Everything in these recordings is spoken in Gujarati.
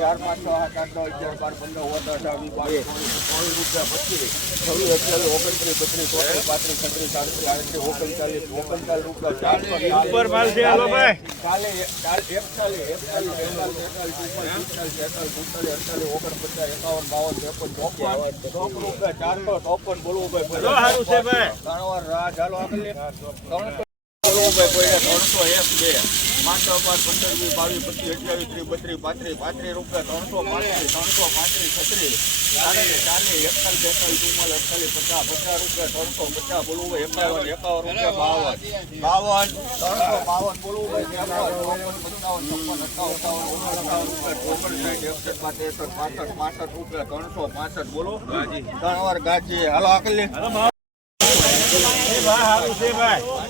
ચાર પાંચ છ સાત આઠ નવ અગિયાર બાર પંદર ઓગણ અઢાર વીસ બાવીસ ત્રેવીસ રૂપિયા પચીસ છવ્વીસ અઠ્યાવીસ ઓગણત્રીસ બત્રીસ ચોત્રીસ પાંત્રીસ છત્રીસ સાડત્રીસ આડત્રીસ ઓગણચાલીસ ઓગણચાલીસ રૂપિયા ચારસો ઉપર માલ છે હાલો ભાઈ. ચાલે ચાલ એકતાલીસ એકતાલીસ બેતાલીસ તેતાલીસ ચુમ્માલીસ પિસ્તાલીસ છેતાલીસ સુડતાલીસ અડતાલીસ ઓગણપચાસ એકાવન બાવન ત્રેપન ચોપન. ચોપન રૂપિયા ચારસો ચોપન બોલવું ભાઈ જો સારું છે ભાઈ. ત્રણ વાર રાહ ચાલો આગળ લે. ભાઈ કોઈને ત્રણસો રૂપિયા, ત્રણસો પાંત્રીસ બોલવું એકસઠ પાસઠ બોલો. ત્રણ વાર ગાજી. હાલો છે ભાઈ.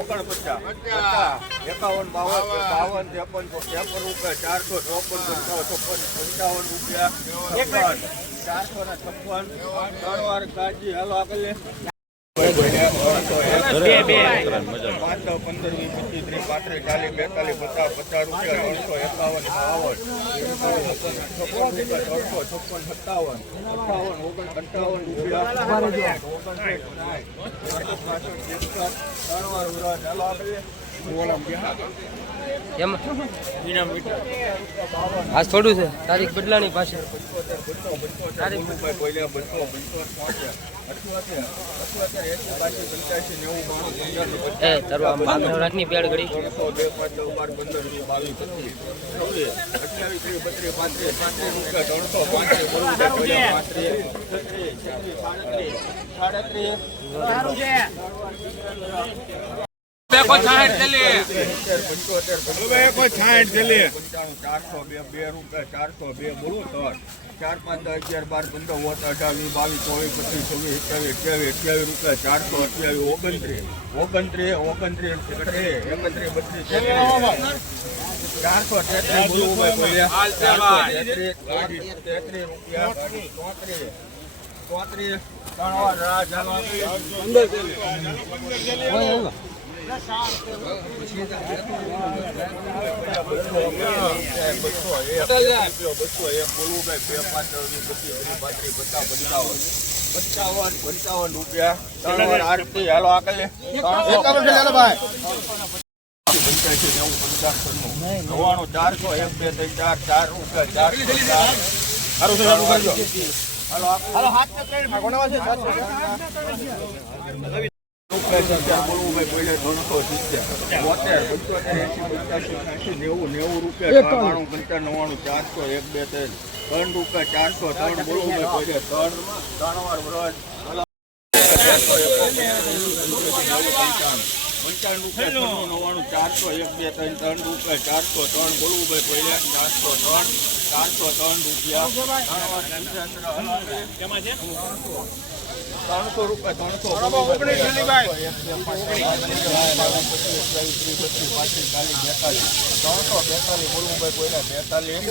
ઓગણપચાસ પચાસ. એકાવન બાવન બાવન. ત્રેપન ત્રેપન રૂપિયા ચારસો ચોપન છપ્પન પંચાવન રૂપિયા. ચારસો ને છપ્પન. ત્રણ વાર કાળજી હાલો આગળ બે બે. પાંચ દસ પંદર વીસ પચીસ ત્રીસ પાંત્રીસ ચાલીસ બેતાલીસ પચાસ પચાસ રૂપિયા ત્રણસો એકાવન બાવન ત્રણસો છપ્પન સત્તાવન અઠાવન ઓગણ અઠાવન રૂપિયા ત્રણ વાર ઉડાન ચાલો આપણે. આજ થોડું છે. તારીખ બદલાની પાસે એ તારું આમ બાંધવ રાખની ચારસો બે બે રૂપિયા ચારસો બે બોલું સર. ચાર પાંચ દસ અગિયાર બાર પંદર ઓત અઢાર વીસ બાવીસ ચોવીસ પચીસ છવ્વીસ અઠ્યાવીસ અઠ્યાવીસ અઠ્યાવીસ રૂપિયા ચારસો અઠ્યાવીસ ઓગણત્રીસ. ઓગણત્રીસ ઓગણત્રીસ એકત્રીસ એકત્રીસ બત્રીસ તેત્રીસ. ચારસો તેત્રીસ બોલવું ભાઈ બોલ્યા. ચારસો તેત્રીસ તેત્રીસ રૂપિયા ચોત્રીસ. ચોત્રીસ ત્રણ વાર રાહ ચાલો પંચાવન રૂપિયા ત્રણ આરતી હાલો આગળ પંચ્યાસી નેવું પંચાવન નવ્વાણું ચારસો એક બે ત્રણ ચાર ચાર રૂપિયા ચાર હાલો હાલો ચારસો એક બે ત્રણ ત્રણ રૂપિયા ચારસો ત્રણ બોલવું ભાઈ કોઈ ત્રણ ત્રણ વાર ચારસો પંચાણું રૂપિયા નવ્વાણું ચારસો એક બે ત્રણ ત્રણ રૂપિયા ચારસો ત્રણ બોલવું ભાઈ પહેલા ચારસો ત્રણ ચારસો ત્રણ રૂપિયા ત્રણસો રૂપિયા ત્રણસો ત્રણસો બેતાલીસ બોલવું ભાઈ પહેલા બેતાલીસ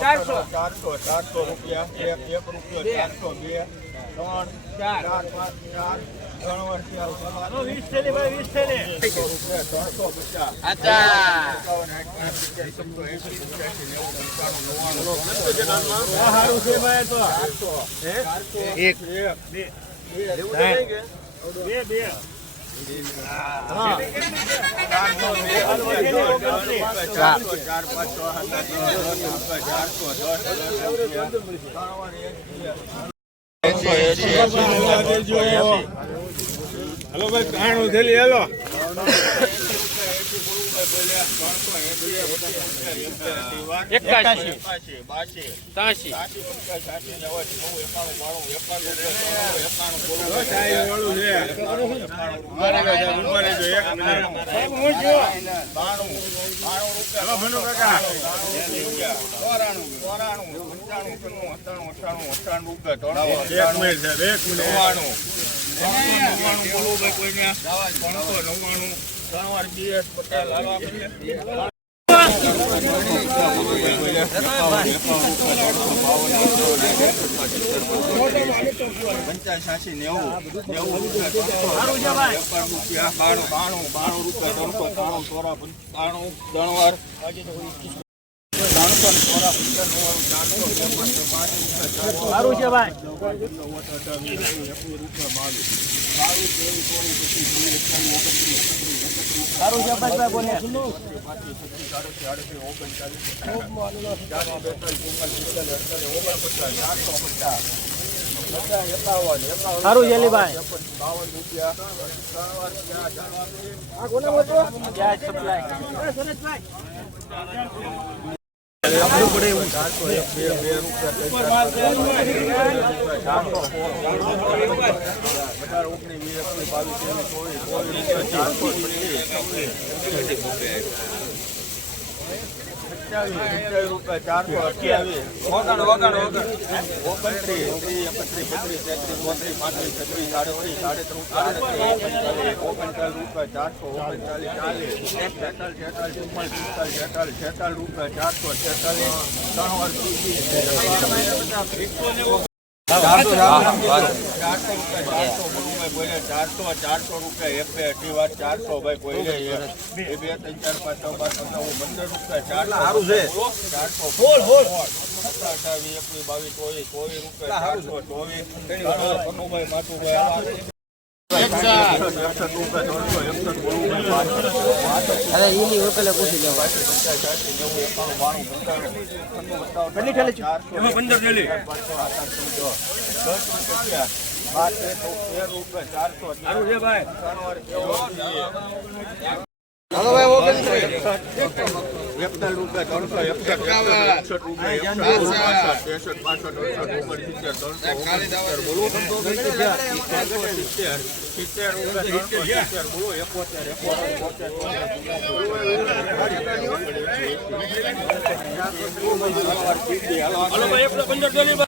ચારસો. ચારસો. ચારસો રૂપિયા. એક એક રૂપિયો ચારસો બે. ત્રણ ચાર પાંચ ચાર એક બે બે ચાર પાંચ હલો ભાઈ કાણું થેલી હેલો એકાશી. બાણું બોલો ભનુ કાકા ચોરાણું ચોરાણું પંચાણું ત્રણું અઠાણું અઠાણું અઠાણું રૂપિયા ત્રણસો એક મિનિટ સાહેબ એક મિનિટ. નવ્વાણું નવ્વાણું બોલવું ભાઈ કોઈને ત્રણસો નવ્વાણું ત્રણ બીએસ પટેલ પંચાસી નેવું નેવું રૂપિયા બાણું બાણું બાણું રૂપિયા ત્રણસો ત્રાણું ચોરા બાણું દણવાર સારું છે ભાઈ. સારું છે ભાઈ બોલે સારું છે ભાઈ અઢાર ઓગણીસ વીસ એકવીસ બાવીસ ચારસો પચીસ સત્યાવીસ રૂપિયા ચારસો અઠ્યાવીસ ઓગણત્રીસ ત્રીસ એકત્રીસ બત્રીસ તેત્રીસ ચોત્રીસ પાંત્રીસ ચારસો ઓગણચાલીસ ચાલીસ છેતાલીસ છેતાલીસ ચુમ્માલીસ પિસ્તાલીસ છેતાલીસ ચારસો છેતાલીસ ત્રણ વર્ષ ચારસો બોલું બોલે ચારસો ચારસો રૂપિયા એક બે અઢી વાર ચારસો ભાઈ બોલે એ બે ત્રણ ચાર પાંચ છ પાંચ પંદર પંદર રૂપિયા ચારસો સારું છે. ચારસો હોલ હોલ અઠાવી એકવીસ બાવીસ ચોવીસ ચોવીસ રૂપિયા ચારસો ચોવીસ. કનુભાઈ બોલું અરે એની વકલે પૂછી લેવા કેટલી ઠેલી એમાં પંદર ઠેલી. પાંચસો સાત આઠ નવ દસ દસ રૂપિયા. સારું ભાઈ હાલો ભાઈ પંદર